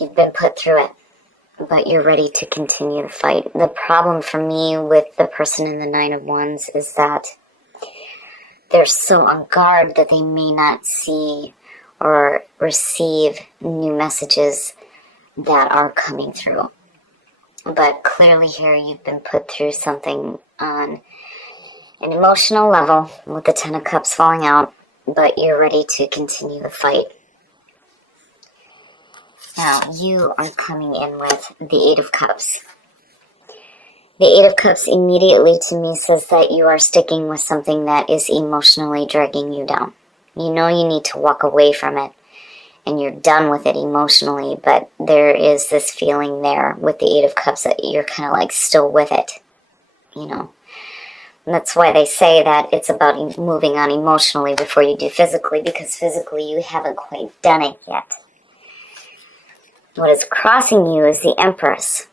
You've been put through it, but you're ready to continue the fight. The problem for me with the person in the Nine of Wands is that they're so on guard that they may not see or receive new messages that are coming through. But clearly here you've been put through something on an emotional level with the Ten of Cups falling out, but you're ready to continue the fight. Now, you are coming in with the Eight of Cups. The Eight of Cups immediately to me says that you are sticking with something that is emotionally dragging you down. You know you need to walk away from it, and you're done with it emotionally, but there is this feeling there with the Eight of Cups that you're kind of like still with it, you know. And that's why they say that it's about moving on emotionally before you do physically, because physically you haven't quite done it yet. What is crossing you is the Empress.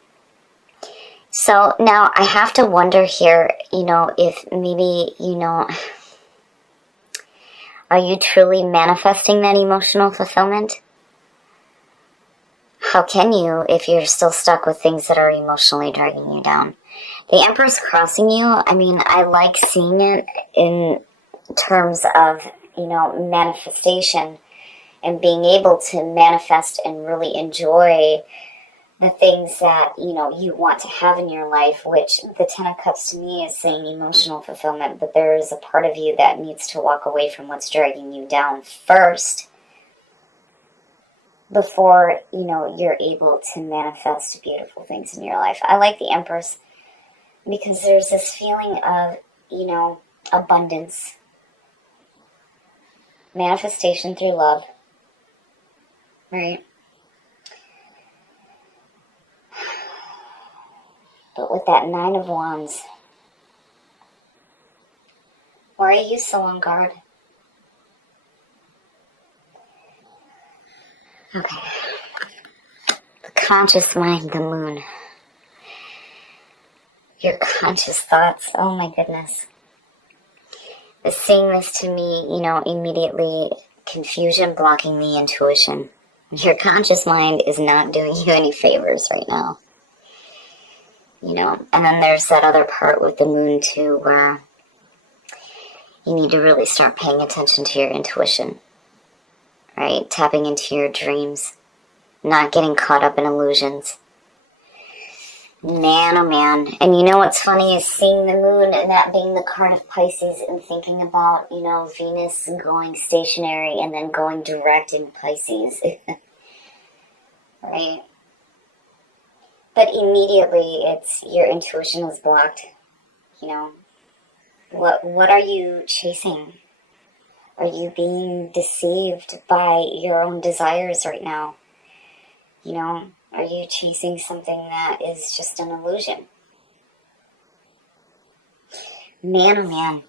So now I have to wonder here, you know, if maybe, you know, are you truly manifesting that emotional fulfillment? How can you if you're still stuck with things that are emotionally dragging you down? The Empress crossing you, I mean, I like seeing it in terms of, you know, manifestation and being able to manifest and really enjoy the things that, you know, you want to have in your life, which the Ten of Cups to me is saying emotional fulfillment, but there is a part of you that needs to walk away from what's dragging you down first before, you know, you're able to manifest beautiful things in your life. I like the Empress because there's this feeling of, you know, abundance, manifestation through love, right? But with that Nine of Wands, why are you so on guard? Okay. The conscious mind, the moon. Your conscious thoughts, oh my goodness. Seeing this to me, you know, immediately confusion blocking the intuition. Your conscious mind is not doing you any favors right now. You know, and then there's that other part with the moon too, where you need to really start paying attention to your intuition, right? Tapping into your dreams, not getting caught up in illusions. Man, oh man. And you know what's funny is seeing the moon and that being the card of Pisces and thinking about, you know, Venus going stationary and then going direct in Pisces. Right? But immediately it's your intuition is blocked. You know, what are you chasing? Are you being deceived by your own desires right now? You know, are you chasing something that is just an illusion? Man, oh man.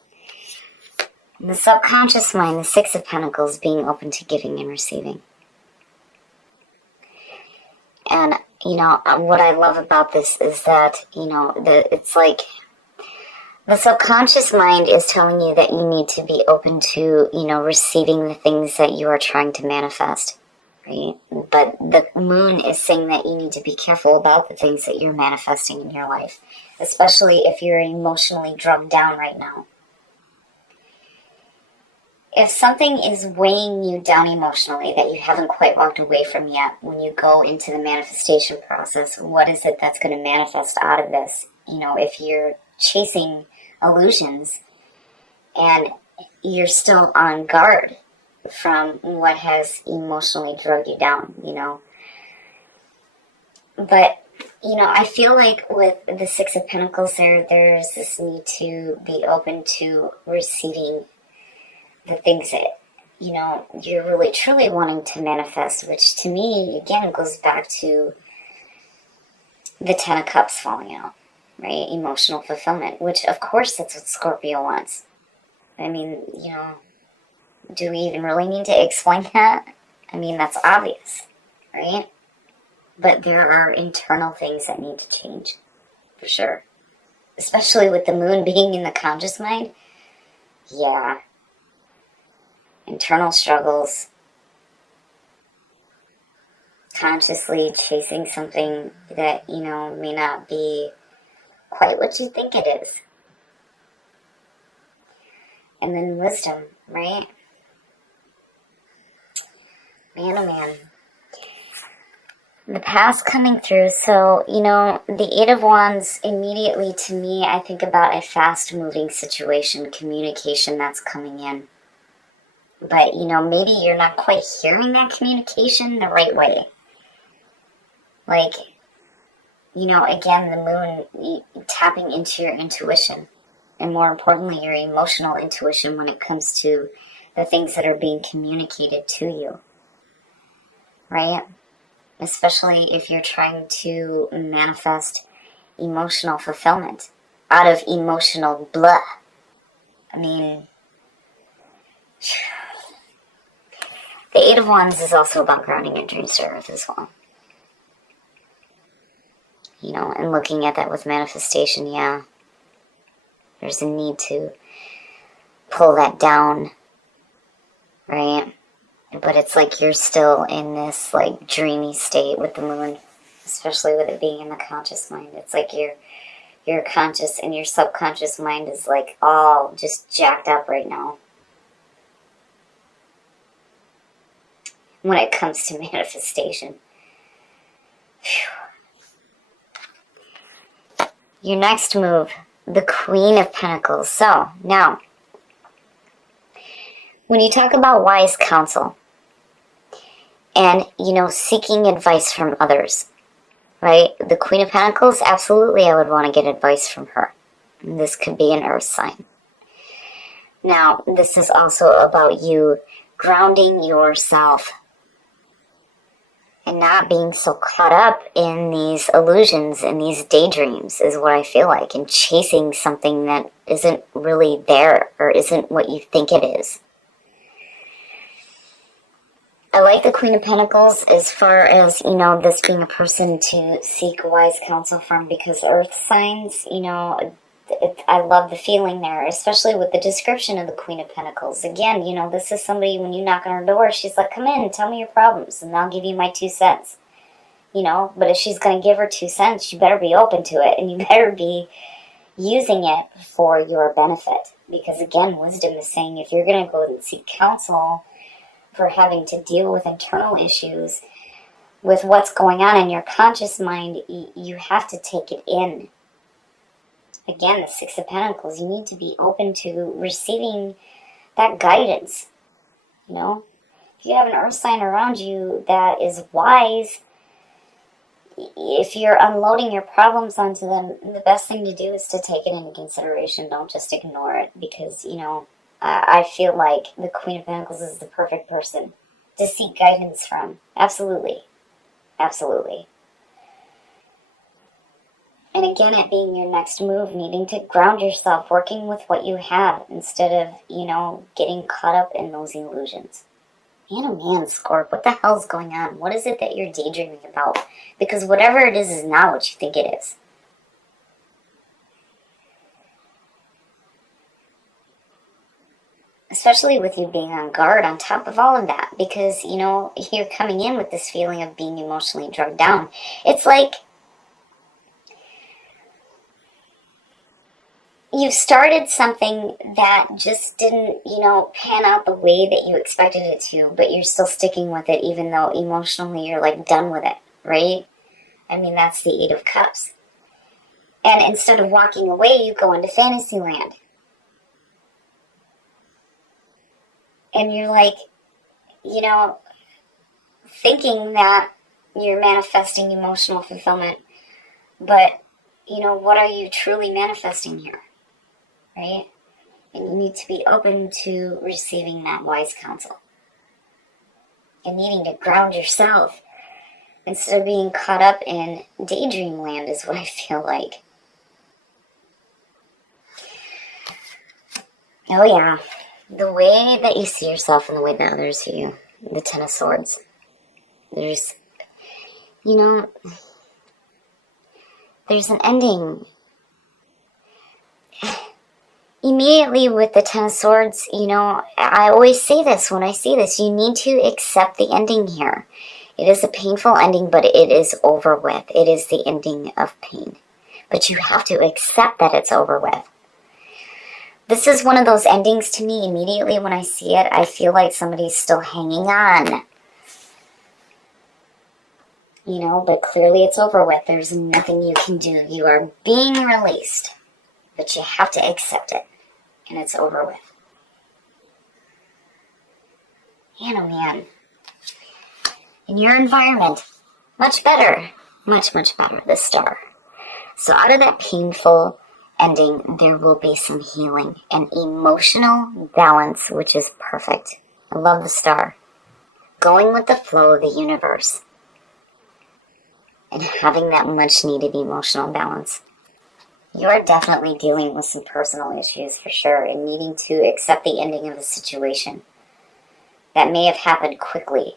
In the subconscious mind, the Six of Pentacles being open to giving and receiving. And, you know, what I love about this is that, you know, it's like the subconscious mind is telling you that you need to be open to, you know, receiving the things that you are trying to manifest, right? But the moon is saying that you need to be careful about the things that you're manifesting in your life, especially if you're emotionally drugged down right now. If something is weighing you down emotionally that you haven't quite walked away from yet, when you go into the manifestation process, what is it that's going to manifest out of this? You know, if you're chasing illusions and you're still on guard from what has emotionally drugged you down, you know. But, you know, I feel like with the Six of Pentacles there's this need to be open to receiving the things that, you know, you're really truly wanting to manifest, which to me, again, goes back to the Ten of Cups falling out, right? Emotional fulfillment, which of course that's what Scorpio wants. I mean, you know, do we even really need to explain that? I mean, that's obvious, right? But there are internal things that need to change, for sure. Especially with the moon being in the conscious mind. Yeah. Internal struggles. consciously chasing something that, you know, may not be quite what you think it is. And then wisdom, right? Man, oh man. The past coming through. So, you know, the Eight of Wands, immediately to me, I think about a fast-moving situation, communication that's coming in. But, you know, maybe you're not quite hearing that communication the right way. Like, you know, again, the moon tapping into your intuition. And more importantly, your emotional intuition when it comes to the things that are being communicated to you. Right? Especially if you're trying to manifest emotional fulfillment out of emotional blah. I mean, the Eight of Wands is also about grounding your dreams to earth as well. You know, and looking at that with manifestation, yeah. There's a need to pull that down, right? But it's like you're still in this, like, dreamy state with the moon, especially with it being in the conscious mind. It's like your conscious and your subconscious mind is, like, all just jacked up right now when it comes to manifestation. Phew. Your next move, the Queen of Pentacles. So, now, when you talk about wise counsel and, you know, seeking advice from others, right? The Queen of Pentacles, absolutely I would want to get advice from her. And this could be an earth sign. Now, this is also about you grounding yourself and not being so caught up in these illusions and these daydreams is what I feel like, and chasing something that isn't really there or isn't what you think it is. I like the Queen of Pentacles as far as, you know, this being a person to seek wise counsel from, because earth signs, you know, I love the feeling there, especially with the description of the Queen of Pentacles. Again, you know, this is somebody, when you knock on her door, she's like, come in, tell me your problems, and I'll give you my 2 cents. You know, but if she's going to give her 2 cents, you better be open to it, and you better be using it for your benefit. Because again, wisdom is saying if you're going to go and seek counsel for having to deal with internal issues, with what's going on in your conscious mind, you have to take it in. Again, the Six of Pentacles, you need to be open to receiving that guidance. You know, if you have an earth sign around you that is wise, if you're unloading your problems onto them, the best thing to do is to take it into consideration. Don't just ignore it, because, you know, I feel like the Queen of Pentacles is the perfect person to seek guidance from. Absolutely. Absolutely. And again, it being your next move, needing to ground yourself, working with what you have instead of, you know, getting caught up in those illusions. Man, oh man, Scorp, what the hell's going on? What is it that you're daydreaming about? Because whatever it is not what you think it is. Especially with you being on guard on top of all of that. Because, you know, you're coming in with this feeling of being emotionally drugged down. It's like you've started something that just didn't, you know, pan out the way that you expected it to, but you're still sticking with it even though emotionally you're, like, done with it, right? I mean, that's the Eight of Cups. And instead of walking away, you go into fantasy land. And you're, like, you know, thinking that you're manifesting emotional fulfillment, but, you know, what are you truly manifesting here? Right? And you need to be open to receiving that wise counsel. And needing to ground yourself instead of being caught up in daydream land is what I feel like. Oh yeah. The way that you see yourself and the way that others see you. The Ten of Swords. There's, you know, there's an ending. Immediately with the Ten of Swords, you know, I always say this when I see this, you need to accept the ending here. It is a painful ending, but it is over with. It is the ending of pain. But you have to accept that it's over with. This is one of those endings to me. Immediately when I see it, I feel like somebody's still hanging on. You know, but clearly it's over with. There's nothing you can do. You are being released. But you have to accept it. And it's over with. Man, oh man. In your environment, much better. Much, much better. The Star. So out of that painful ending, there will be some healing and emotional balance, which is perfect. I love the Star. Going with the flow of the universe. And having that much needed emotional balance. You are definitely dealing with some personal issues for sure, and needing to accept the ending of the situation. That may have happened quickly.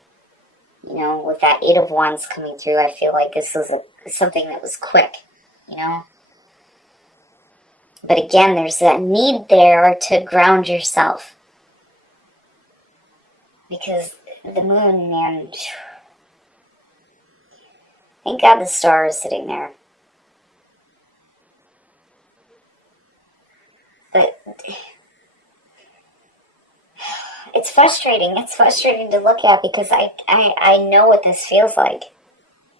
You know, with that 8 of Wands coming through, I feel like this was something that was quick, you know. But again, there's that need there to ground yourself. Because the moon, man, thank God the Star is sitting there. But it's frustrating. It's frustrating to look at because I know what this feels like.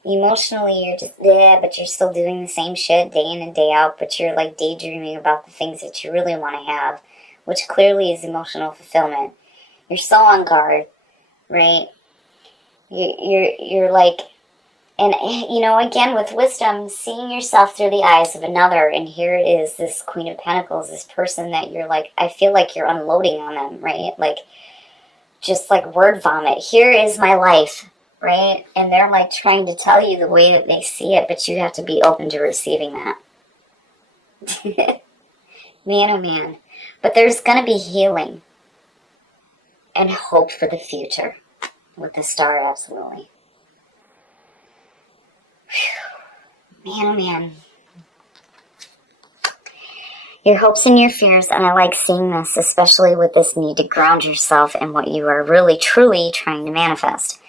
Emotionally, you're just there, but you're still doing the same shit day in and day out, but you're like daydreaming about the things that you really want to have, which clearly is emotional fulfillment. You're so on guard, right? You're like, and you know, again with wisdom, seeing yourself through the eyes of another, and here it is, this Queen of Pentacles, this person that you're like, I feel like you're unloading on them, right? Like, just like word vomit. Here is my life, right? And they're like trying to tell you the way that they see it, but you have to be open to receiving that. Man, oh man. But there's going to be healing and hope for the future with the Star, absolutely. Whew. Man, oh man. Your hopes and your fears, and I like seeing this, especially with this need to ground yourself in what you are really, truly trying to manifest.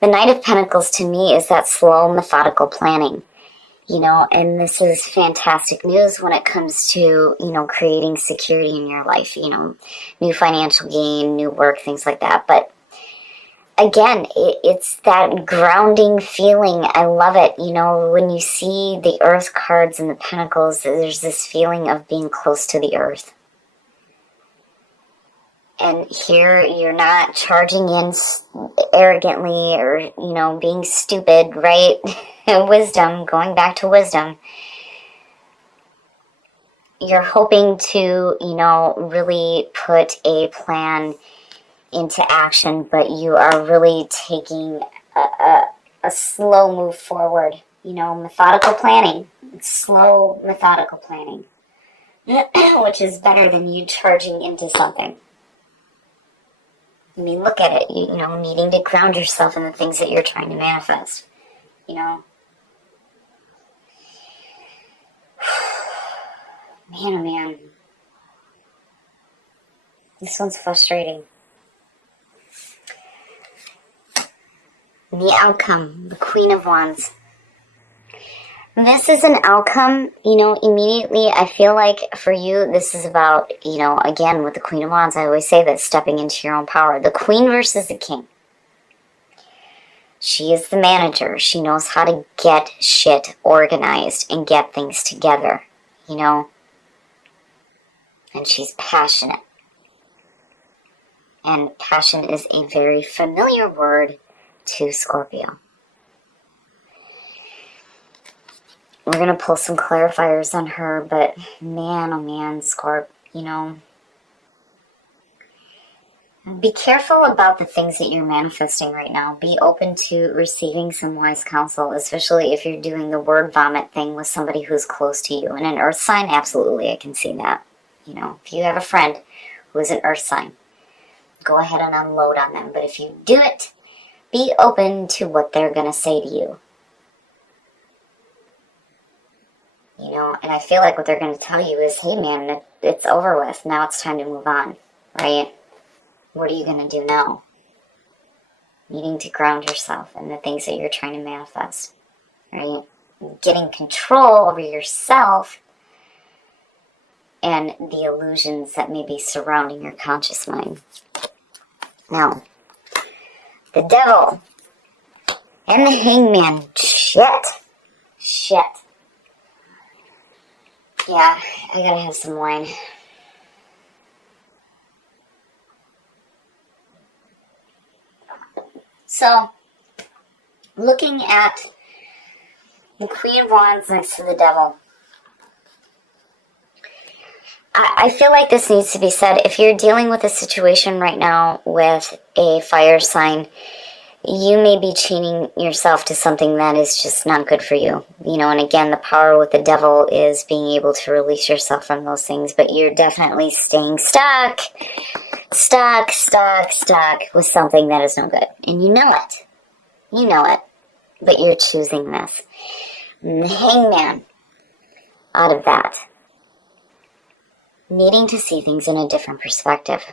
The Knight of Pentacles to me is that slow, methodical planning, you know, and this is fantastic news when it comes to, you know, creating security in your life, you know, new financial gain, new work, things like that. But again, it's that grounding feeling. I love it. You know, when you see the Earth cards and the Pentacles, there's this feeling of being close to the Earth. And here you're not charging in arrogantly or, you know, being stupid, right? Wisdom, going back to wisdom. You're hoping to, you know, really put a plan into action, but you are really taking a slow move forward. You know, methodical planning. It's slow, methodical planning. Which is better than you charging into something. I mean, look at it, you know, needing to ground yourself in the things that you're trying to manifest, you know. Man, oh man. This one's frustrating. The outcome, the Queen of Wands. This is an outcome, you know, immediately I feel like for you, this is about, you know, again, with the Queen of Wands, I always say that, stepping into your own power. The Queen versus the King. She is the manager. She knows how to get shit organized and get things together, you know. And she's passionate. And passion is a very familiar word to Scorpio. We're going to pull some clarifiers on her, but man, oh man, Scorp, you know. Be careful about the things that you're manifesting right now. Be open to receiving some wise counsel, especially if you're doing the word vomit thing with somebody who's close to you. And an earth sign, absolutely, I can see that. You know, if you have a friend who is an earth sign, go ahead and unload on them. But if you do it, be open to what they're going to say to you. You know, and I feel like what they're going to tell you is, hey man, it's over with. Now it's time to move on, right? What are you going to do now? needing to ground yourself in the things that you're trying to manifest, right? Getting control over yourself and the illusions that may be surrounding your conscious mind. Now, the devil and the hangman. Shit. Yeah, I gotta have some wine. So, looking at the Queen of Wands next to the devil, I feel like this needs to be said. If you're dealing with a situation right now with a fire sign, you may be chaining yourself to something that is just not good for you. And again, the power with the devil is being able to release yourself from those things, but you're definitely staying stuck with something that is no good. And you know it, but you're choosing this. And the hangman, out of that, needing to see things in a different perspective,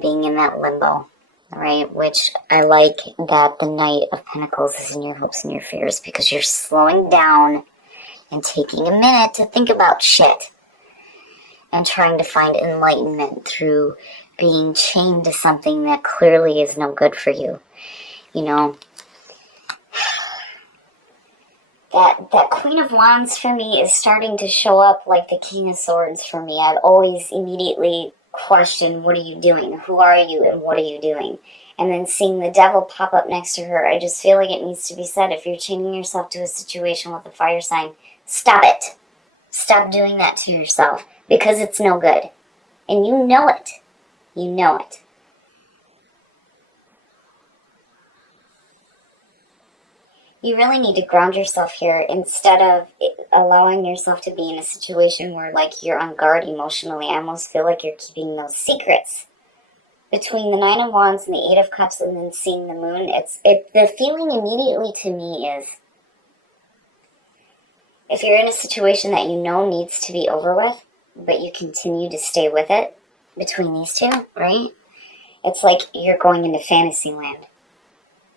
being in that limbo, right? Which I like that the Knight of Pentacles is in your hopes and your fears, because you're slowing down and taking a minute to think about shit and trying to find enlightenment through being chained to something that clearly is no good for you. That Queen of Wands for me is starting to show up like the King of Swords for me. I've always immediately questioned, what are you doing? Who are you and what are you doing? And then seeing the devil pop up next to her, I just feel like it needs to be said. If you're chaining yourself to a situation with a fire sign, stop it. Stop doing that to yourself, because it's no good. And you know it. You know it. You really need to ground yourself here instead of allowing yourself to be in a situation where, like, you're on guard emotionally. I almost feel like you're keeping those secrets. Between the Nine of Wands and the Eight of Cups and then seeing the moon, the feeling immediately to me is, if you're in a situation that you know needs to be over with, but you continue to stay with it between these two, right? It's like you're going into fantasy land.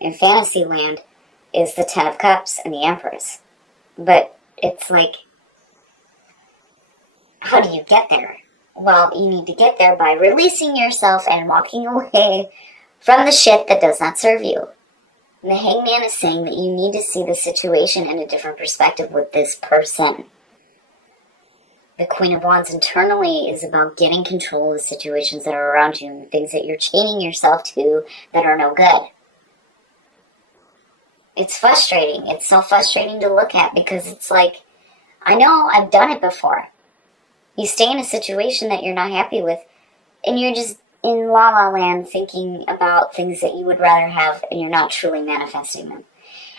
In fantasy land is the Ten of Cups and the Empress. But it's like, how do you get there? Well, you need to get there by releasing yourself and walking away from the shit that does not serve you. And the Hangman is saying that you need to see the situation in a different perspective with this person. The Queen of Wands internally is about getting control of the situations that are around you and the things that you're chaining yourself to that are no good. It's frustrating. It's so frustrating to look at, because it's like, I know, I've done it before. You stay in a situation that you're not happy with, and you're just in la la land thinking about things that you would rather have, and you're not truly manifesting them.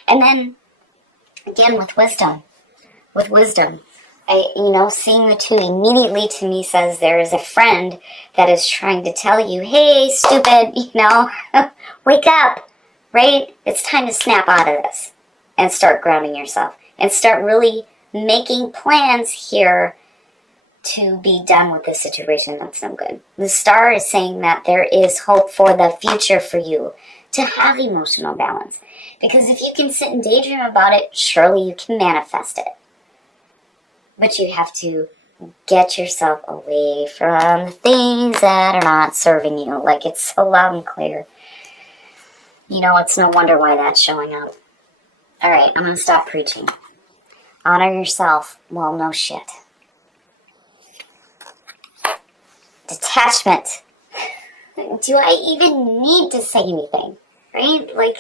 And then, again, with wisdom, seeing the two immediately to me says there is a friend that is trying to tell you, hey, stupid, wake up. Right? It's time to snap out of this and start grounding yourself and start really making plans here to be done with this situation that's no good. The star is saying that there is hope for the future for you to have emotional balance. Because if you can sit and daydream about it, surely you can manifest it. But you have to get yourself away from the things that are not serving you. Like, it's so loud and clear. It's no wonder why that's showing up. Alright, I'm going to stop preaching. Honor yourself. Well, no shit. Detachment. Do I even need to say anything? Right? Like,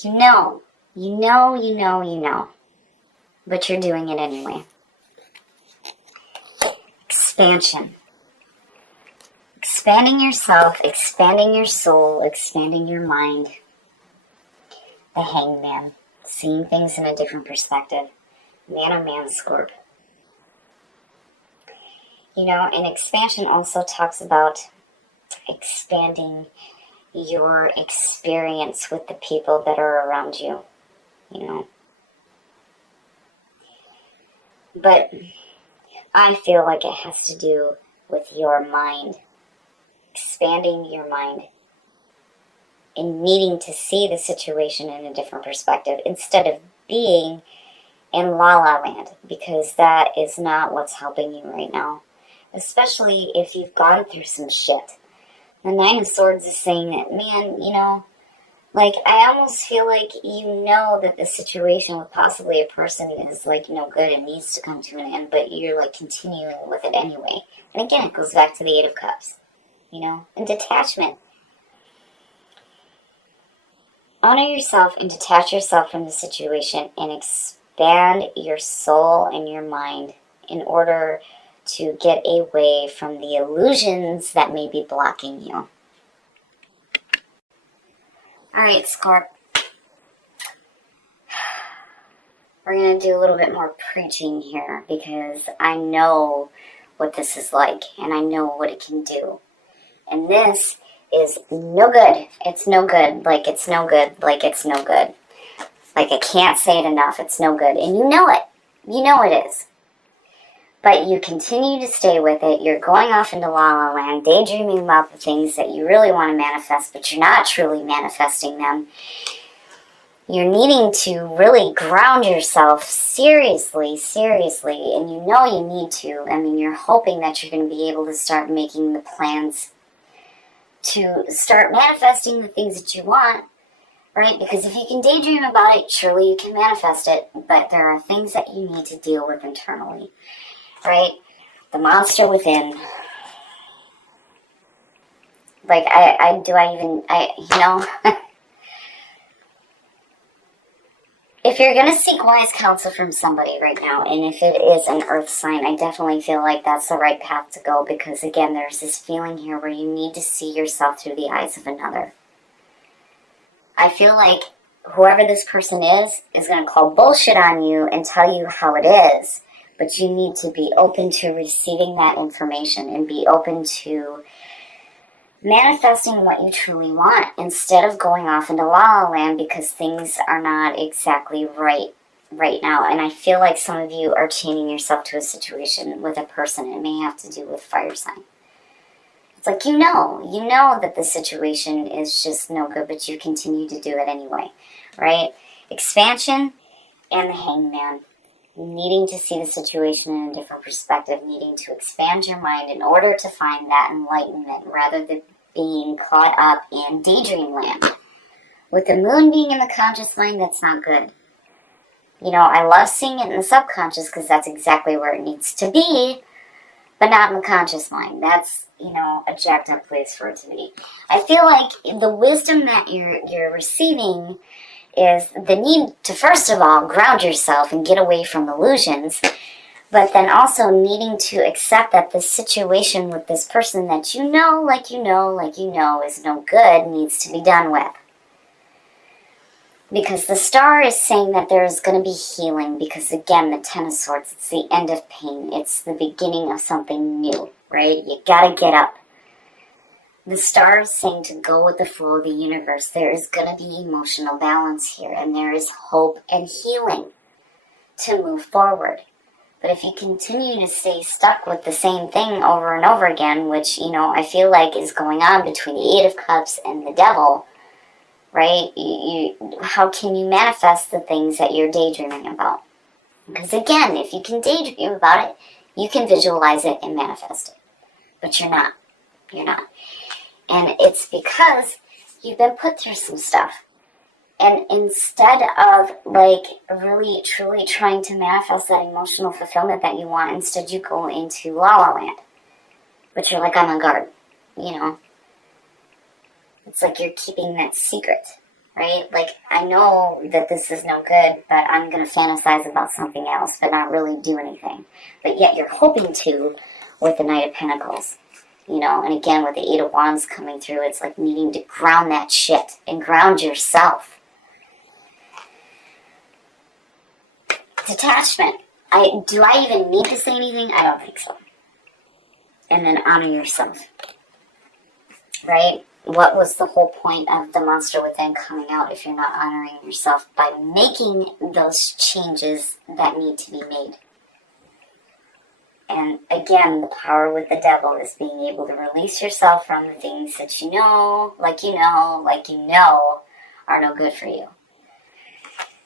you know. But you're doing it anyway. Expansion. Expanding yourself, expanding your soul, expanding your mind. The Hangman. Seeing things in a different perspective. Man on man, Scorp. And expansion also talks about expanding your experience with the people that are around you. But I feel like it has to do with your mind. Expanding your mind, and needing to see the situation in a different perspective instead of being in la la land, because that is not what's helping you right now, especially if you've gone through some shit. The Nine of Swords is saying that, man, you know, like, I almost feel like you know that the situation with possibly a person is, like, no good and needs to come to an end, but you're, like, continuing with it anyway. And again, it goes back to the Eight of Cups, you know, and detachment. Honor yourself and detach yourself from the situation and expand your soul and your mind in order to get away from the illusions that may be blocking you. Alright, Scorp. We're going to do a little bit more preaching here because I know what this is like and I know what it can do. And this is no good. It's no good. Like, it's no good. Like, it's no good. Like, I can't say it enough. It's no good. And you know it. You know it is. But you continue to stay with it. You're going off into la la land, daydreaming about the things that you really want to manifest, but you're not truly manifesting them. You're needing to really ground yourself seriously, and you know you need to. I mean, you're hoping that you're going to be able to start making the plans to start manifesting the things that you want, right? Because if you can daydream about it, surely you can manifest it, but there are things that you need to deal with internally, right? The monster within. Like, you know... If you're going to seek wise counsel from somebody right now, and if it is an earth sign, I definitely feel like that's the right path to go, because again, there's this feeling here where you need to see yourself through the eyes of another. I feel like whoever this person is going to call bullshit on you and tell you how it is, but you need to be open to receiving that information and be open to manifesting what you truly want instead of going off into la la land because things are not exactly right now. And I feel like some of you are chaining yourself to a situation with a person. It may have to do with fire sign. It's like, you know that the situation is just no good, but you continue to do it anyway, right? Expansion and the Hangman. Needing to see the situation in a different perspective, needing to expand your mind in order to find that enlightenment rather than being caught up in daydream land. With the moon being in the conscious mind, that's not good. You know, I love seeing it in the subconscious because that's exactly where it needs to be, but not in the conscious mind. That's, you know, a jacked up place for it to be. I feel like the wisdom that you're receiving is the need to, first of all, ground yourself and get away from illusions, but then also needing to accept that this situation with this person that you know is no good needs to be done with. Because the star is saying that there is going to be healing, because again, the Ten of Swords, it's the end of pain. It's the beginning of something new, right? You gotta get up. The star is saying to go with the flow of the universe. There is going to be emotional balance here, and there is hope and healing to move forward. But if you continue to stay stuck with the same thing over and over again, which, you know, I feel like is going on between the Eight of Cups and the Devil, right? How can you manifest the things that you're daydreaming about? Because again, if you can daydream about it, you can visualize it and manifest it. But you're not. You're not. And it's because you've been put through some stuff. And instead of, like, really, truly trying to manifest that emotional fulfillment that you want, instead you go into la la land. But you're like, I'm on guard, you know. It's like you're keeping that secret, right? Like, I know that this is no good, but I'm going to fantasize about something else, but not really do anything. But yet you're hoping to with the Knight of Pentacles. You know, and again, with the Eight of Wands coming through, it's like needing to ground that shit and ground yourself. Detachment. Do I even need to say anything? I don't think so. And then honor yourself. Right? What was the whole point of the monster within coming out if you're not honoring yourself by making those changes that need to be made? And again, the power with the devil is being able to release yourself from the things that you know, are no good for you.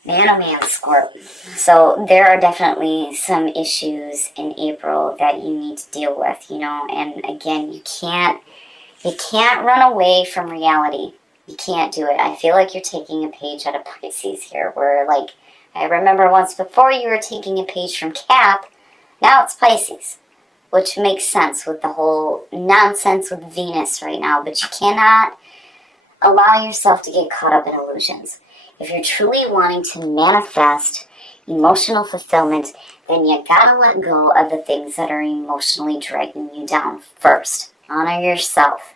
Man, oh man, Scorpio. So there are definitely some issues in April that you need to deal with, and again, you can't run away from reality. You can't do it. I feel like you're taking a page out of Pisces here, where, like, I remember once before you were taking a page from Cap, now it's Pisces, which makes sense with the whole nonsense with Venus right now, but you cannot allow yourself to get caught up in illusions. If you're truly wanting to manifest emotional fulfillment, then you gotta let go of the things that are emotionally dragging you down first. Honor yourself.